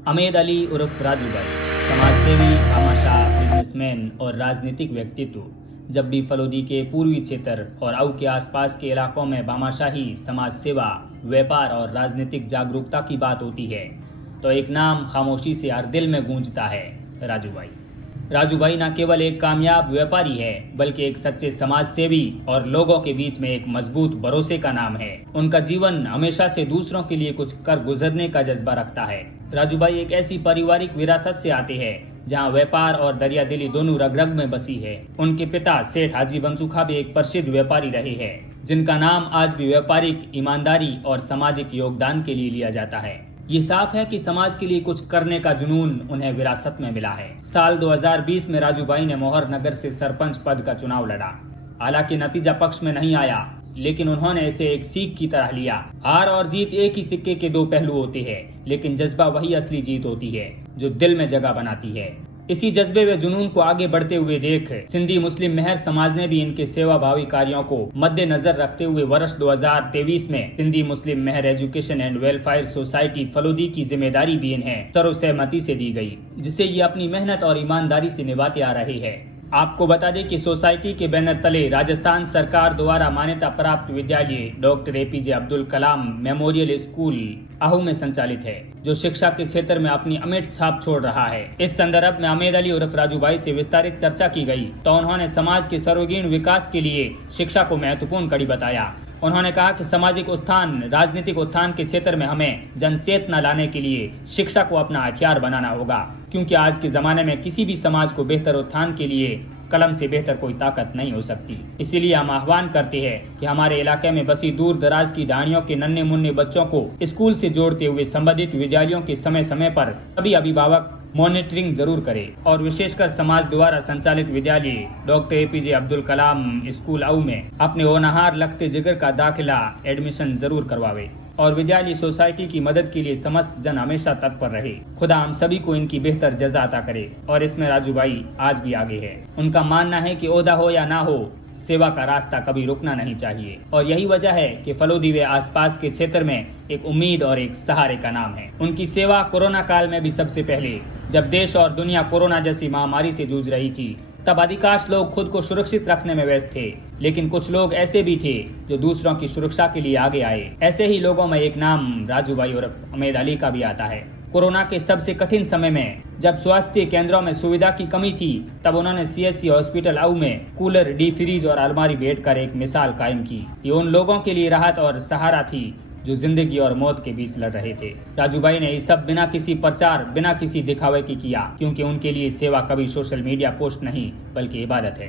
अमेद अली उर्फ राजू भाई, समाजसेवी, भामाशाह, बिजनेसमैन और राजनीतिक व्यक्तित्व। जब भी फलोदी के पूर्वी क्षेत्र और अऊ के आसपास के इलाकों में भामाशाही, समाज सेवा, व्यापार और राजनीतिक जागरूकता की बात होती है तो एक नाम खामोशी से हर दिल में गूंजता है, राजू भाई। राजू भाई न केवल एक कामयाब व्यापारी है बल्कि एक सच्चे समाज सेवी और लोगों के बीच में एक मजबूत भरोसे का नाम है। उनका जीवन हमेशा से दूसरों के लिए कुछ कर गुजरने का जज्बा रखता है। राजू भाई एक ऐसी पारिवारिक विरासत से आते हैं जहां व्यापार और दरियादिली दोनों रग रग में बसी है। उनके पिता सेठ हाजी बंसुखा भी एक प्रसिद्ध व्यापारी रहे हैं, जिनका नाम आज भी व्यापारिक ईमानदारी और सामाजिक योगदान के लिए लिया जाता है। ये साफ है कि समाज के लिए कुछ करने का जुनून उन्हें विरासत में मिला है। साल 2020 में राजू भाई ने मोहर नगर से सरपंच पद का चुनाव लड़ा। हालांकि नतीजा पक्ष में नहीं आया, लेकिन उन्होंने इसे एक सीख की तरह लिया। हार और जीत एक ही सिक्के के दो पहलू होते हैं, लेकिन जज्बा वही असली जीत होती है जो दिल में जगह बनाती है। इसी जज्बे व जुनून को आगे बढ़ते हुए देख सिंधी मुस्लिम मेहर समाज ने भी इनके सेवाभावी कार्यों को मद्देनजर रखते हुए वर्ष 2023 में Sindhi Muslim Mehar education and welfare society Phalodi की जिम्मेदारी भी इन्हें सर्वसहमति से दी गई, जिसे ये अपनी मेहनत और ईमानदारी से निभाते आ रहे हैं। आपको बता दें कि सोसाइटी के बैनर तले राजस्थान सरकार द्वारा मान्यता प्राप्त विद्यालय doctor APJ Abdul Kalam memorial school आहू में संचालित है, जो शिक्षा के क्षेत्र में अपनी अमिट छाप छोड़ रहा है। इस संदर्भ में अमेद अली उर्फ राजू भाई से विस्तारित चर्चा की गई तो उन्होंने समाज के सर्वांगीण विकास के लिए शिक्षा को महत्वपूर्ण कड़ी बताया। उन्होंने कहा कि सामाजिक उत्थान, राजनीतिक उत्थान के क्षेत्र में हमें जनचेतना लाने के लिए शिक्षा को अपना हथियार बनाना होगा, क्योंकि आज के जमाने में किसी भी समाज को बेहतर उत्थान के लिए कलम से बेहतर कोई ताकत नहीं हो सकती। इसीलिए हम आह्वान करते हैं कि हमारे इलाके में बसी दूर दराज की ढाणियों के नन्हे मुन्ने बच्चों को स्कूल से जोड़ते हुए संबंधित विद्यालयों के समय समय पर सभी अभिभावक मॉनिटरिंग जरूर करें और विशेषकर समाज द्वारा संचालित विद्यालय doctor APJ Abdul Kalam school आहू में अपने होनहार लगते जिगर का दाखिला एडमिशन जरूर करवावे और विद्यालय सोसाइटी की मदद के लिए समस्त जन हमेशा तत्पर रहे। खुदा हम सभी को इनकी बेहतर जज़ा अता करे और इसमें राजू भाई आज भी आगे है। उनका मानना है कि ओहदा हो या ना हो, सेवा का रास्ता कभी रुकना नहीं चाहिए और यही वजह है कि फलोदी व आसपास के क्षेत्र में एक उम्मीद और एक सहारे का नाम है। उनकी सेवा कोरोना काल में भी सबसे पहले, जब देश और दुनिया कोरोना जैसी महामारी से जूझ रही थी, तब अधिकांश लोग खुद को सुरक्षित रखने में व्यस्त थे, लेकिन कुछ लोग ऐसे भी थे जो दूसरों की सुरक्षा के लिए आगे आए। ऐसे ही लोगों में एक नाम राजू भाई उर्फ अमेद अली का भी आता है। कोरोना के सबसे कठिन समय में जब स्वास्थ्य केंद्रों में सुविधा की कमी थी, तब उन्होंने CSC हॉस्पिटल आहू में कूलर, डी फ्रीज और अलमारी भेंट कर एक मिसाल कायम की। ये उन लोगों के लिए राहत और सहारा थी जो जिंदगी और मौत के बीच लड़ रहे थे। राजू भाई ने ये सब बिना किसी प्रचार, बिना किसी दिखावे की किया, क्योंकि उनके लिए सेवा कभी सोशल मीडिया पोस्ट नहीं बल्कि इबादत है।